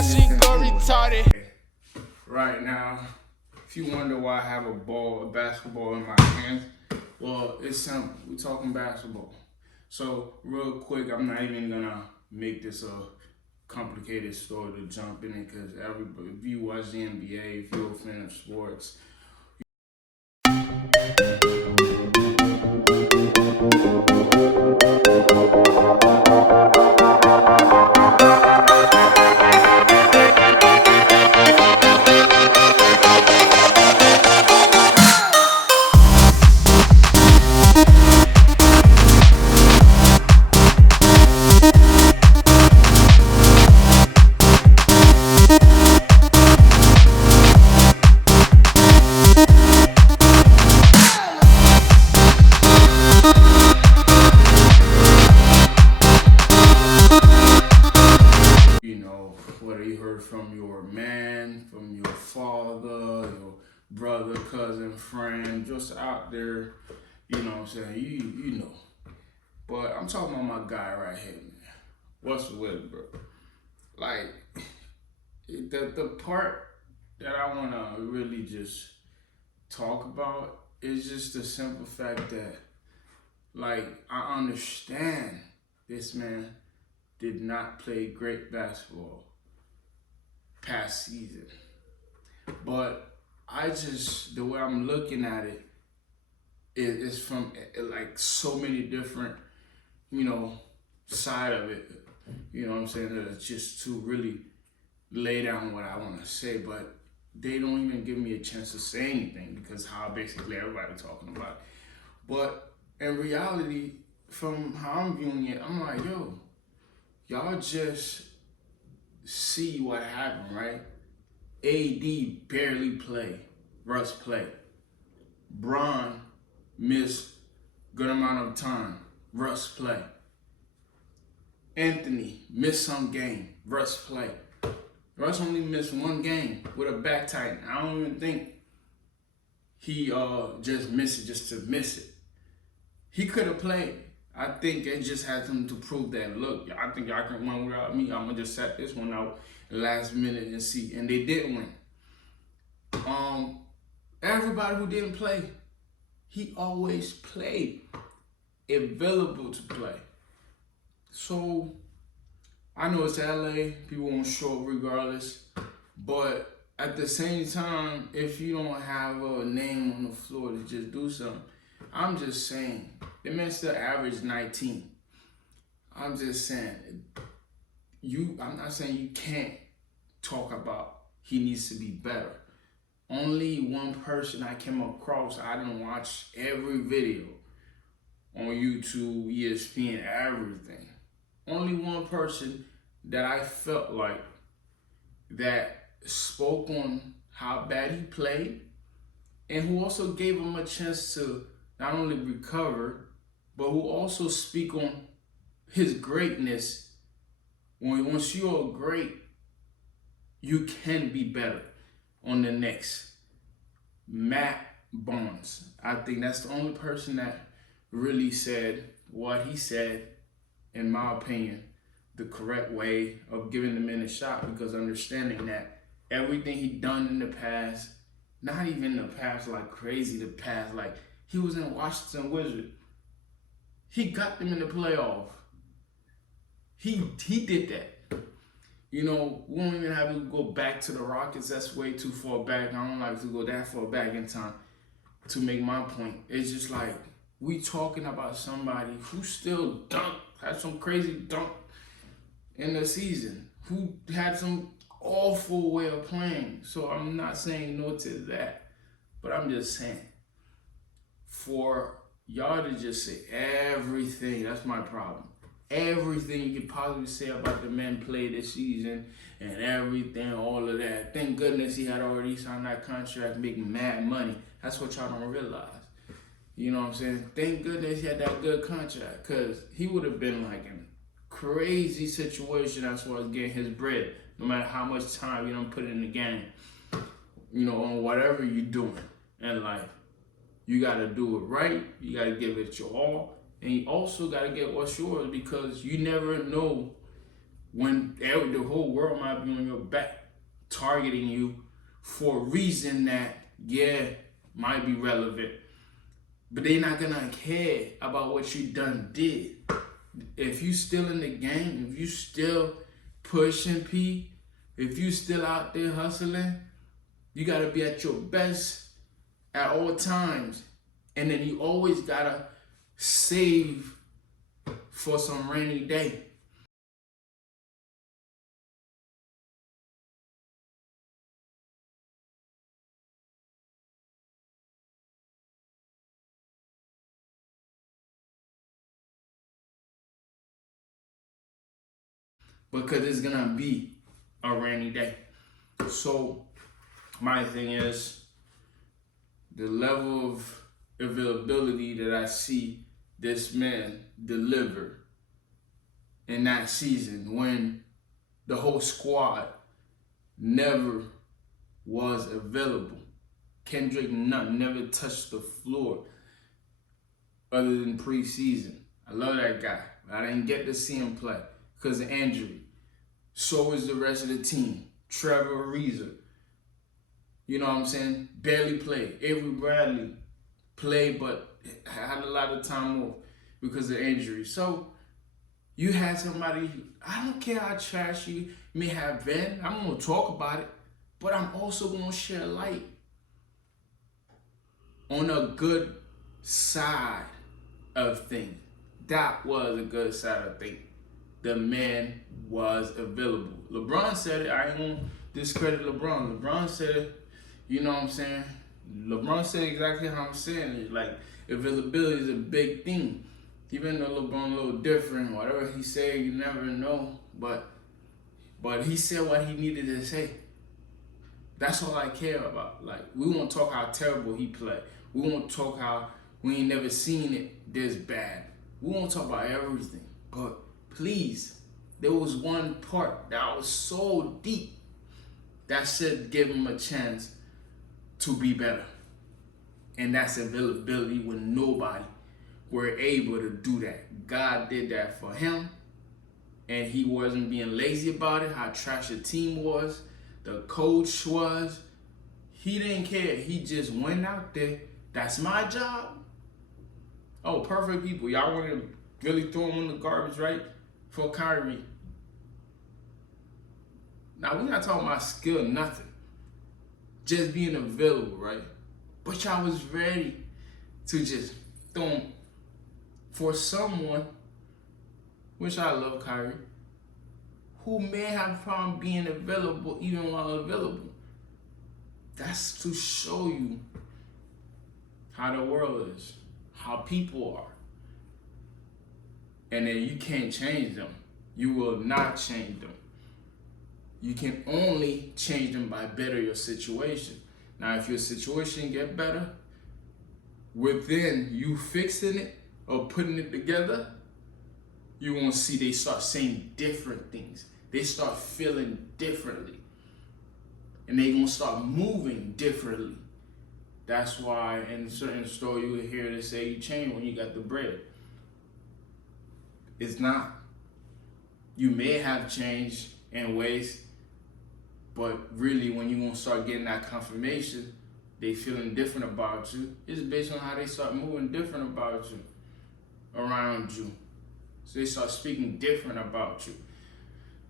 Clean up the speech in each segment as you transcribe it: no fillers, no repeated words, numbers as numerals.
watching go retarded. Right now, if you wonder why I have a basketball in my hands, well, it's simple. We're talking basketball. So real quick, I'm not even gonna make this a complicated story to jump in it, because if you watch the NBA, if you're a fan of sports, whether you heard from your man, from your father, your brother, cousin, friend, just out there, you know what I'm saying, you know. But I'm talking about my guy right here, man. What's with it, bro? Like, the part that I want to really just talk about is just the simple fact that, like, I understand this man did not play great basketball past season. But the way I'm looking at it is from like so many different, side of it, you know what I'm saying, that it's just to really lay down what I want to say, but they don't even give me a chance to say anything because how basically everybody talking about it. But in reality, from how I'm viewing it, I'm like, yo, y'all just see what happened, right? AD barely play, Russ play. Bron missed good amount of time, Russ play. Anthony missed some game, Russ play. Russ only missed one game with a back tighten. I don't even think he just missed it just to miss it. He could have played. I think they just had him to prove that, look, I think y'all can win without me. I'm going to just set this one out last minute and see. And they did win. Everybody who didn't play, he always played, available to play. So, I know it's LA, people won't show up regardless. But at the same time, if you don't have a name on the floor to just do something, I'm just saying, the man still averaged 19. I'm just saying, I'm not saying you can't talk about he needs to be better. Only one person I came across, I didn't watch every video on YouTube, ESPN, everything. Only one person that I felt like that spoke on how bad he played and who also gave him a chance to not only recover, but who also speak on his greatness. Once you are great, you can be better on the next. Matt Barnes. I think that's the only person that really said what he said, in my opinion, the correct way of giving the man a shot, because understanding that everything he done in the past, not even the past like crazy, the past like he was in Washington Wizards. He got them in the playoff. He did that. We won't even have to go back to the Rockets. That's way too far back. I don't like to go that far back in time to make my point. It's just like, we talking about somebody who still had some crazy dunk in the season, who had some awful way of playing. So I'm not saying no to that, but I'm just saying, for y'all to just say everything, that's my problem. Everything you could possibly say about the man play this season and everything, all of that. Thank goodness he had already signed that contract, making mad money. That's what y'all don't realize. You know what I'm saying? Thank goodness he had that good contract, because he would have been like in a crazy situation as far as getting his bread, no matter how much time you don't put in the game, on whatever you're doing in life. You got to do it right. You got to give it your all. And you also got to get what's yours, because you never know when the whole world might be on your back, targeting you for a reason that, yeah, might be relevant, but they're not gonna care about what you did. If you still in the game, if you still pushing P, if you still out there hustling, you gotta be at your best at all times. And then you always gotta save for some rainy day. Because it's gonna be a rainy day. So my thing is, the level of availability that I see this man deliver in that season when the whole squad never was available. Kendrick Nunn never touched the floor other than preseason. I love that guy. I didn't get to see him play because of injury. So is the rest of the team. Trevor Ariza, you know what I'm saying? Barely played. Avery Bradley played, but had a lot of time off because of injury. So you had somebody, I don't care how trash you may have been, I'm going to talk about it, but I'm also going to share light on a good side of things. That was a good side of things. The man was available. LeBron said it. I ain't going to discredit LeBron. LeBron said it. You know what I'm saying? LeBron said exactly how I'm saying it. Like, availability is a big thing. Even though LeBron a little different, whatever he said, you never know. But he said what he needed to say. That's all I care about. Like, we won't talk how terrible he played. We won't talk how we ain't never seen it this bad. We won't talk about everything. But please, there was one part that was so deep that should give him a chance to be better. And that's availability when nobody were able to do that. God did that for him. And he wasn't being lazy about it, how trash the team was, the coach was. He didn't care. He just went out there. That's my job. Oh, perfect people. Y'all want to really throw him in the garbage, right? For Kyrie. Now, we're not talking about skill, nothing. Just being available, right? But y'all was ready to just throw him for someone, which I love Kyrie, who may have a problem being available even while available. That's to show you how the world is, how people are. And then you can't change them. You will not change them. You can only change them by better your situation. Now, if your situation get better, within you fixing it or putting it together, you won't see they start saying different things. They start feeling differently. And they gonna start moving differently. That's why in a certain story you would hear they say you change when you got the bread. It's not. You may have changed in ways, but really when you gonna start getting that confirmation, they feeling different about you, it's based on how they start moving different about you, around you. So they start speaking different about you.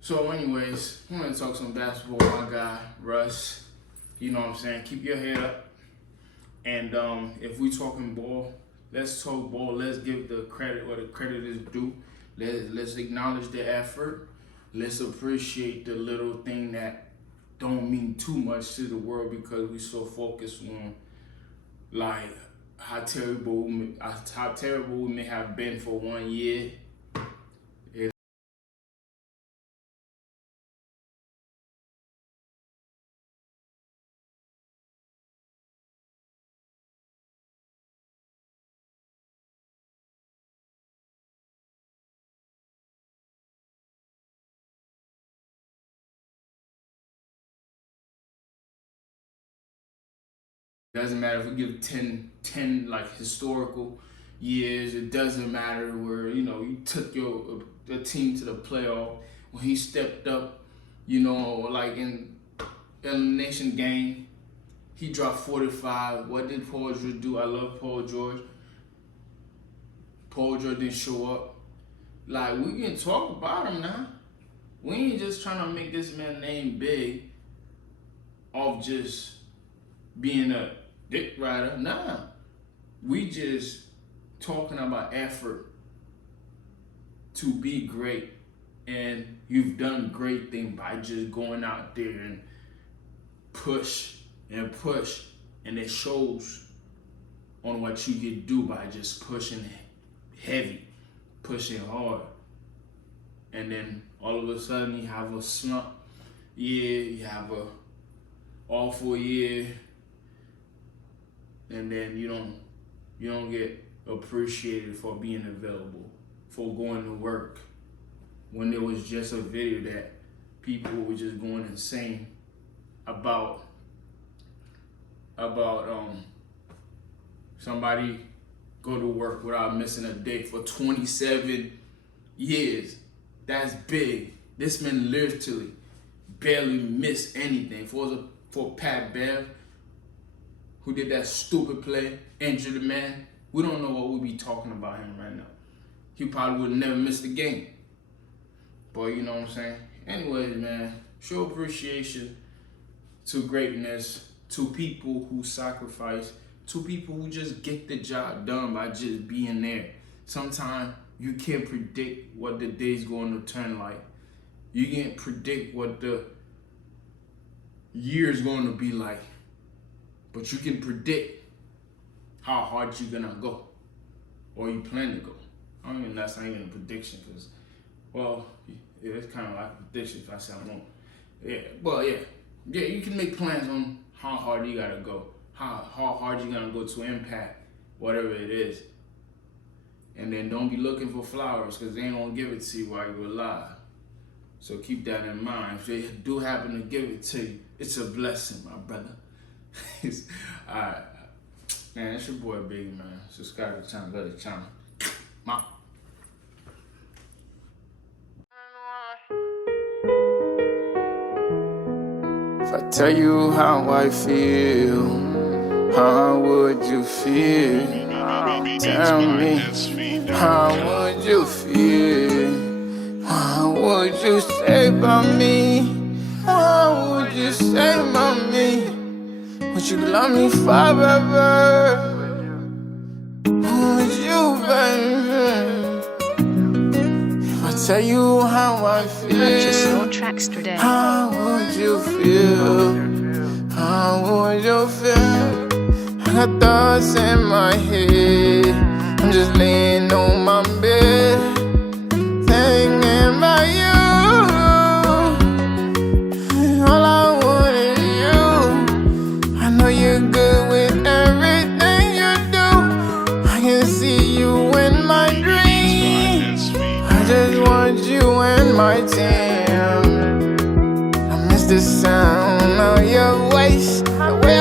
So anyways, I'm gonna talk some basketball, my guy, Russ. You know what I'm saying? Keep your head up. And if we talking ball, let's talk ball. Let's give the credit where the credit is due. Let's acknowledge the effort. Let's appreciate the little thing that don't mean too much to the world because we so focused on like how terrible we may have been for 1 year. Doesn't matter if we give 10 like historical years. It doesn't matter where, you know, you took your team to the playoff when he stepped up, you know, like in elimination game, he dropped 45. What did Paul George do? I love Paul George. Paul George didn't show up. Like, we can talk about him now. We ain't just trying to make this man's name big off just being a dick rider. Nah. We just talking about effort to be great. And you've done great thing by just going out there and push and push. And it shows on what you can do by just pushing heavy, pushing hard. And then all of a sudden you have a slump year, you have a awful year, and then you don't get appreciated for being available, for going to work, when there was just a video that people were just going insane about somebody go to work without missing a day for 27 years. That's big. This man literally barely missed anything. For Pat Bev, who did that stupid play, injured the man, we don't know what we'd be talking about him right now. He probably would have never missed a game. But you know what I'm saying? Anyways, man, show appreciation to greatness, to people who sacrifice, to people who just get the job done by just being there. Sometimes you can't predict what the day's going to turn like. You can't predict what the year's going to be like. But you can predict how hard you're going to go, or you plan to go. I mean, that's not even a prediction, because, well, yeah, it's kind of like a prediction if I say I'm wrong. Yeah, well, yeah, you can make plans on how hard you got to go, how hard you're going to go to impact whatever it is. And then don't be looking for flowers, because they ain't going to give it to you while you're alive. So keep that in mind. If they do happen to give it to you, it's a blessing, my brother. All right. Man, it's your boy Biggie, man. Subscribe to the channel, love the channel. Ma. If I tell you how I feel, how would you feel? Tell me, how would you feel? What would you say about me? What would you say about me? Would you love me forever? Would you, baby? If I tell you how I feel, purchase your tracks today. How would you feel? How would you feel? I got thoughts in my head. I'm just laying on my bed, thinking about you. All I want is you. I know you're good with everything you do. I can see you in my dreams. I just want you in my team. I miss the sound of your voice, the way